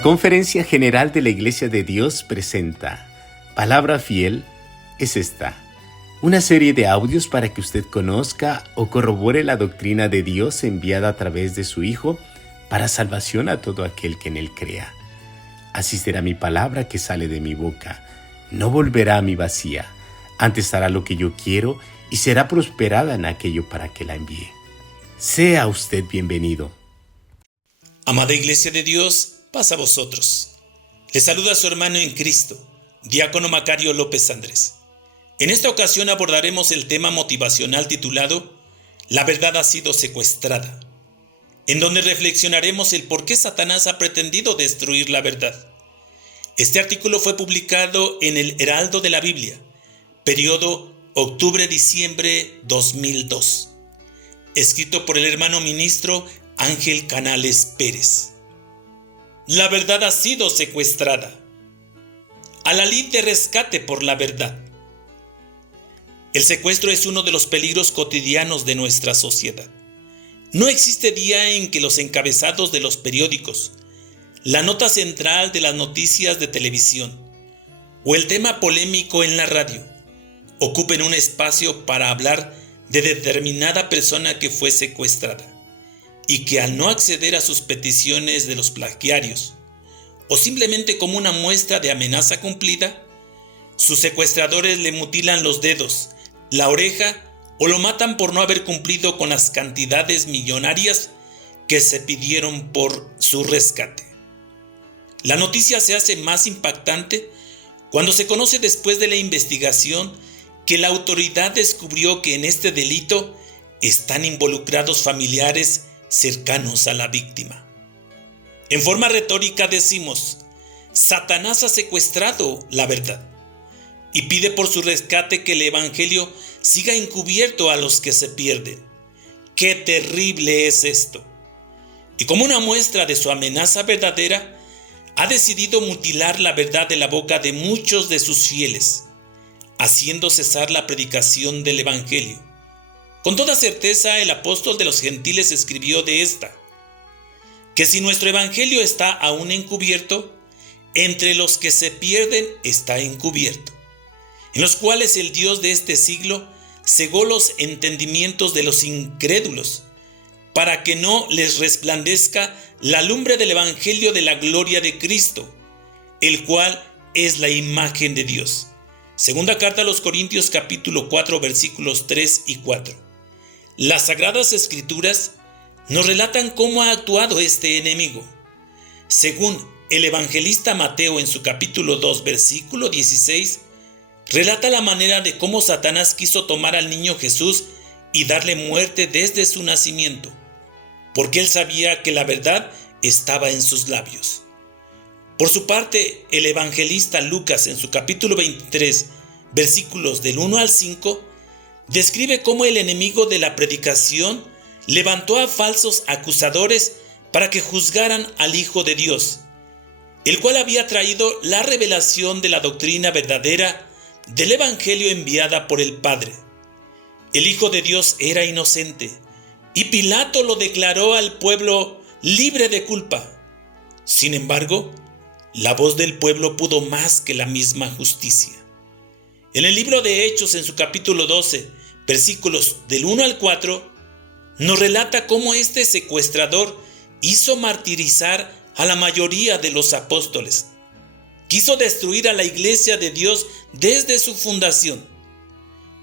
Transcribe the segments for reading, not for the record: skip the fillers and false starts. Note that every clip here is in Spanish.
La Conferencia General de la Iglesia de Dios presenta Palabra Fiel es esta, una serie de audios para que usted conozca o corrobore la doctrina de Dios enviada a través de su Hijo para salvación a todo aquel que en Él crea. Así será mi palabra que sale de mi boca, no volverá a mí vacía, antes hará lo que yo quiero y será prosperada en aquello para que la envíe. Sea usted bienvenido. Amada Iglesia de Dios, paz a vosotros. Les saluda su hermano en Cristo, Diácono Macario López Andrés. En esta ocasión abordaremos el tema motivacional titulado La verdad ha sido secuestrada, en donde reflexionaremos el por qué Satanás ha pretendido destruir la verdad. Este artículo fue publicado en el Heraldo de la Biblia, periodo octubre-diciembre 2002, escrito por el hermano ministro Ángel Canales Pérez. La verdad ha sido secuestrada. A la lid de rescate por la verdad. El secuestro es uno de los peligros cotidianos de nuestra sociedad. No existe día en que los encabezados de los periódicos, la nota central de las noticias de televisión o el tema polémico en la radio ocupen un espacio para hablar de determinada persona que fue secuestrada y que al no acceder a sus peticiones de los plagiarios o simplemente como una muestra de amenaza cumplida, sus secuestradores le mutilan los dedos, la oreja o lo matan por no haber cumplido con las cantidades millonarias que se pidieron por su rescate. La noticia se hace más impactante cuando se conoce después de la investigación que la autoridad descubrió que en este delito están involucrados familiares cercanos a la víctima. En forma retórica decimos, Satanás ha secuestrado la verdad y pide por su rescate que el evangelio siga encubierto a los que se pierden. ¡Qué terrible es esto! Y como una muestra de su amenaza verdadera, ha decidido mutilar la verdad de la boca de muchos de sus fieles, haciendo cesar la predicación del evangelio. Con toda certeza el apóstol de los gentiles escribió de esta, que si nuestro evangelio está aún encubierto, entre los que se pierden está encubierto, en los cuales el Dios de este siglo cegó los entendimientos de los incrédulos, para que no les resplandezca la lumbre del evangelio de la gloria de Cristo, el cual es la imagen de Dios. Segunda carta a los Corintios capítulo 4 versículos 3 y 4. Las Sagradas Escrituras nos relatan cómo ha actuado este enemigo. Según el evangelista Mateo en su capítulo 2 versículo 16, relata la manera de cómo Satanás quiso tomar al niño Jesús y darle muerte desde su nacimiento, porque él sabía que la verdad estaba en sus labios. Por su parte, el evangelista Lucas en su capítulo 23, versículos del 1 al 5, describe cómo el enemigo de la predicación levantó a falsos acusadores para que juzgaran al Hijo de Dios, el cual había traído la revelación de la doctrina verdadera del evangelio enviada por el Padre. El Hijo de Dios era inocente y Pilato lo declaró al pueblo libre de culpa. Sin embargo, la voz del pueblo pudo más que la misma justicia. En el libro de Hechos, en su capítulo 12, versículos del 1 al 4, nos relata cómo este secuestrador hizo martirizar a la mayoría de los apóstoles. Quiso destruir a la iglesia de Dios desde su fundación.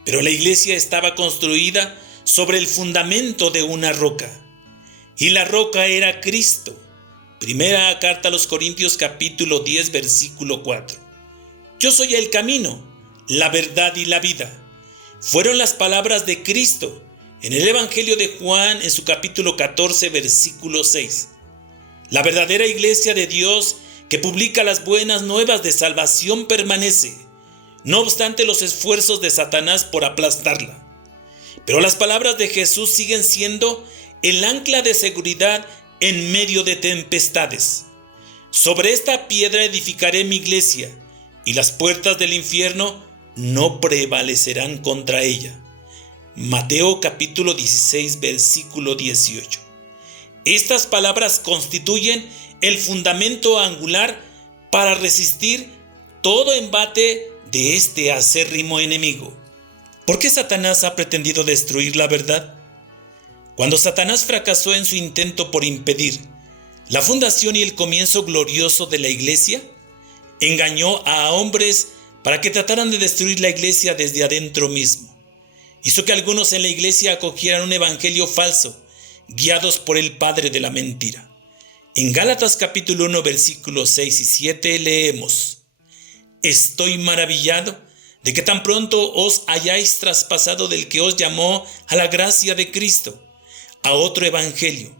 Pero la iglesia estaba construida sobre el fundamento de una roca. Y la roca era Cristo. Primera carta a los Corintios capítulo 10 versículo 4. Yo soy el camino, la verdad y la vida. Fueron las palabras de Cristo en el Evangelio de Juan en su capítulo 14 versículo 6. La verdadera iglesia de Dios que publica las buenas nuevas de salvación permanece, no obstante los esfuerzos de Satanás por aplastarla. Pero las palabras de Jesús siguen siendo el ancla de seguridad en medio de tempestades. Sobre esta piedra edificaré mi iglesia, y las puertas del infierno no prevalecerán contra ella. Mateo capítulo 16 versículo 18. Estas palabras constituyen el fundamento angular para resistir todo embate de este acérrimo enemigo. ¿Por qué Satanás ha pretendido destruir la verdad? Cuando Satanás fracasó en su intento por impedir la fundación y el comienzo glorioso de la iglesia, engañó a hombres para que trataran de destruir la iglesia desde adentro mismo. Hizo que algunos en la iglesia acogieran un evangelio falso, guiados por el padre de la mentira. En Gálatas capítulo 1 versículos 6 y 7 leemos: Estoy maravillado de que tan pronto os hayáis traspasado del que os llamó a la gracia de Cristo, a otro evangelio.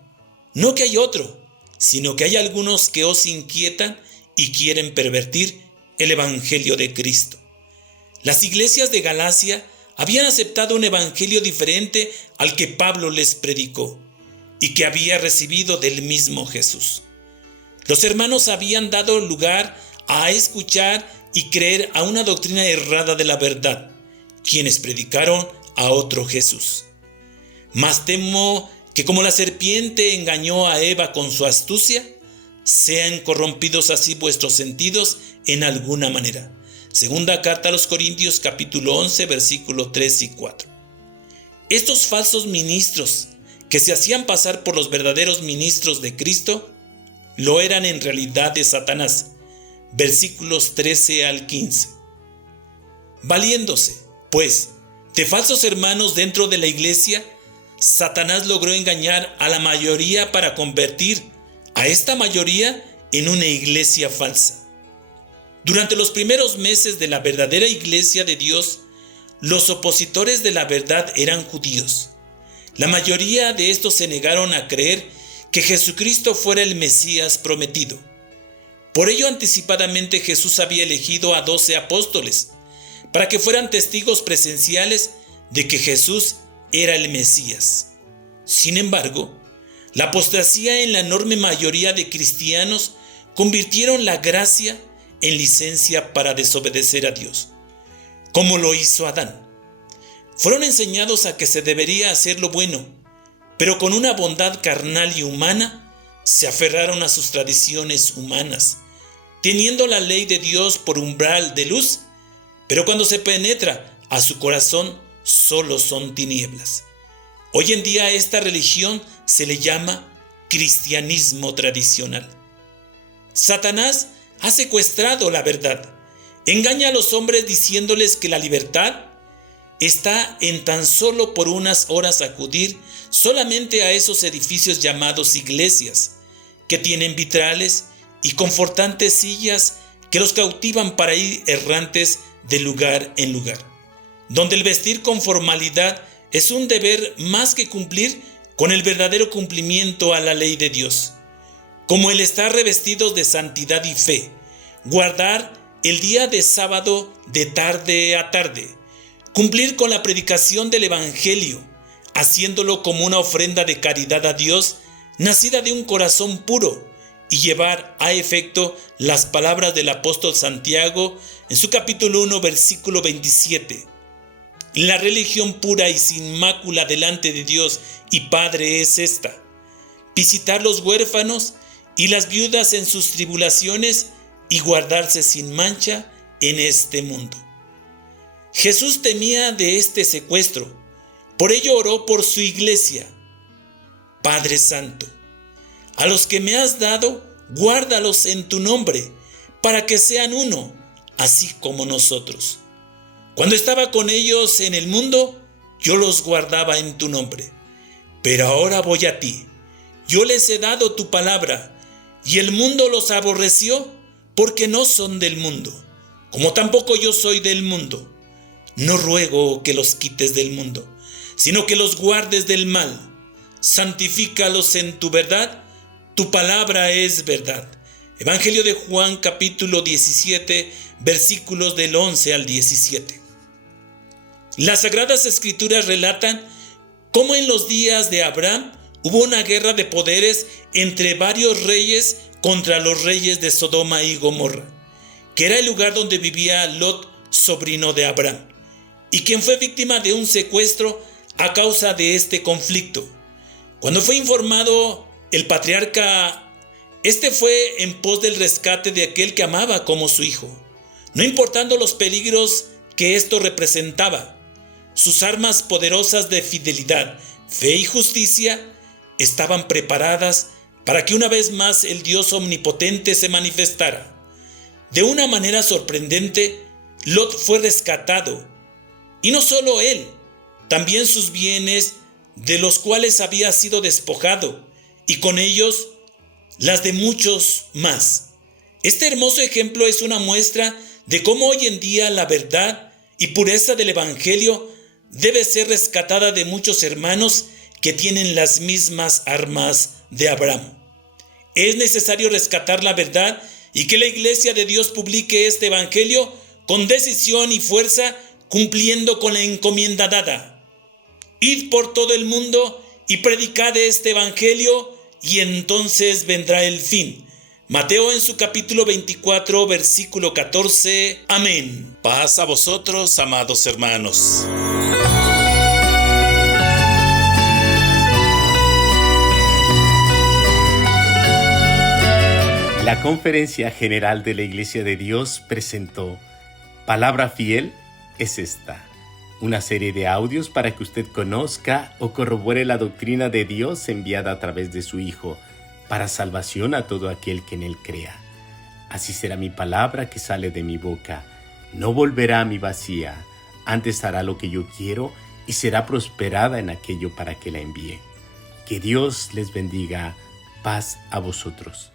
No que hay otro, sino que hay algunos que os inquietan y quieren pervertir el evangelio de Cristo. Las iglesias de Galacia habían aceptado un evangelio diferente al que Pablo les predicó y que había recibido del mismo Jesús. Los hermanos habían dado lugar a escuchar y creer a una doctrina errada de la verdad, quienes predicaron a otro Jesús. Mas temo que como la serpiente engañó a Eva con su astucia, sean corrompidos así vuestros sentidos en alguna manera. Segunda carta a los Corintios capítulo 11 versículos 3 y 4. Estos falsos ministros que se hacían pasar por los verdaderos ministros de Cristo, lo eran en realidad de Satanás. Versículos 13 al 15. Valiéndose, pues, de falsos hermanos dentro de la iglesia, Satanás logró engañar a la mayoría para convertir a esta mayoría en una iglesia falsa. Durante los primeros meses de la verdadera iglesia de Dios, los opositores de la verdad eran judíos. La mayoría de estos se negaron a creer que Jesucristo fuera el Mesías prometido. Por ello, anticipadamente Jesús había elegido a 12 apóstoles para que fueran testigos presenciales de que Jesús era el Mesías. Sin embargo, la apostasía en la enorme mayoría de cristianos convirtieron la gracia en licencia para desobedecer a Dios, como lo hizo Adán. Fueron enseñados a que se debería hacer lo bueno, pero con una bondad carnal y humana se aferraron a sus tradiciones humanas, teniendo la ley de Dios por umbral de luz, pero cuando se penetra a su corazón solo son tinieblas. Hoy en día a esta religión se le llama cristianismo tradicional. Satanás ha secuestrado la verdad, engaña a los hombres diciéndoles que la libertad está en tan solo por unas horas acudir solamente a esos edificios llamados iglesias, que tienen vitrales y confortantes sillas que los cautivan para ir errantes de lugar en lugar, donde el vestir con formalidad es un deber más que cumplir con el verdadero cumplimiento a la ley de Dios, como el estar revestidos de santidad y fe, guardar el día de sábado de tarde a tarde, cumplir con la predicación del Evangelio, haciéndolo como una ofrenda de caridad a Dios, nacida de un corazón puro, y llevar a efecto las palabras del apóstol Santiago en su capítulo 1, versículo 27. La religión pura y sin mácula delante de Dios y Padre es esta: visitar los huérfanos y las viudas en sus tribulaciones y guardarse sin mancha en este mundo. Jesús temía de este secuestro, por ello oró por su iglesia. Padre Santo, a los que me has dado, guárdalos en tu nombre, para que sean uno, así como nosotros. Cuando estaba con ellos en el mundo, yo los guardaba en tu nombre. Pero ahora voy a ti. Yo les he dado tu palabra, y el mundo los aborreció, porque no son del mundo, como tampoco yo soy del mundo. No ruego que los quites del mundo, sino que los guardes del mal. Santifícalos en tu verdad, tu palabra es verdad. Evangelio de Juan capítulo 17, versículos del 11 al 17. Las Sagradas Escrituras relatan cómo en los días de Abraham hubo una guerra de poderes entre varios reyes contra los reyes de Sodoma y Gomorra, que era el lugar donde vivía Lot, sobrino de Abraham, y quien fue víctima de un secuestro a causa de este conflicto. Cuando fue informado el patriarca Este fue en pos del rescate de aquel que amaba como su hijo, no importando los peligros que esto representaba. Sus armas poderosas de fidelidad, fe y justicia estaban preparadas para que una vez más el Dios omnipotente se manifestara. De una manera sorprendente, Lot fue rescatado, y no solo él, también sus bienes, de los cuales había sido despojado, y con ellos las de muchos más. Este hermoso ejemplo es una muestra de cómo hoy en día la verdad y pureza del Evangelio debe ser rescatada de muchos hermanos que tienen las mismas armas de Abraham. Es necesario rescatar la verdad y que la Iglesia de Dios publique este Evangelio con decisión y fuerza, cumpliendo con la encomienda dada. Id por todo el mundo y predicad este Evangelio, y entonces vendrá el fin. Mateo en su capítulo 24, versículo 14. Amén. Paz a vosotros, amados hermanos. La Conferencia General de la Iglesia de Dios presentó Palabra Fiel es esta, una serie de audios para que usted conozca o corrobore la doctrina de Dios enviada a través de su Hijo, para salvación a todo aquel que en Él crea. Así será mi palabra que sale de mi boca, no volverá a mí vacía, antes hará lo que yo quiero y será prosperada en aquello para que la envíe. Que Dios les bendiga, paz a vosotros.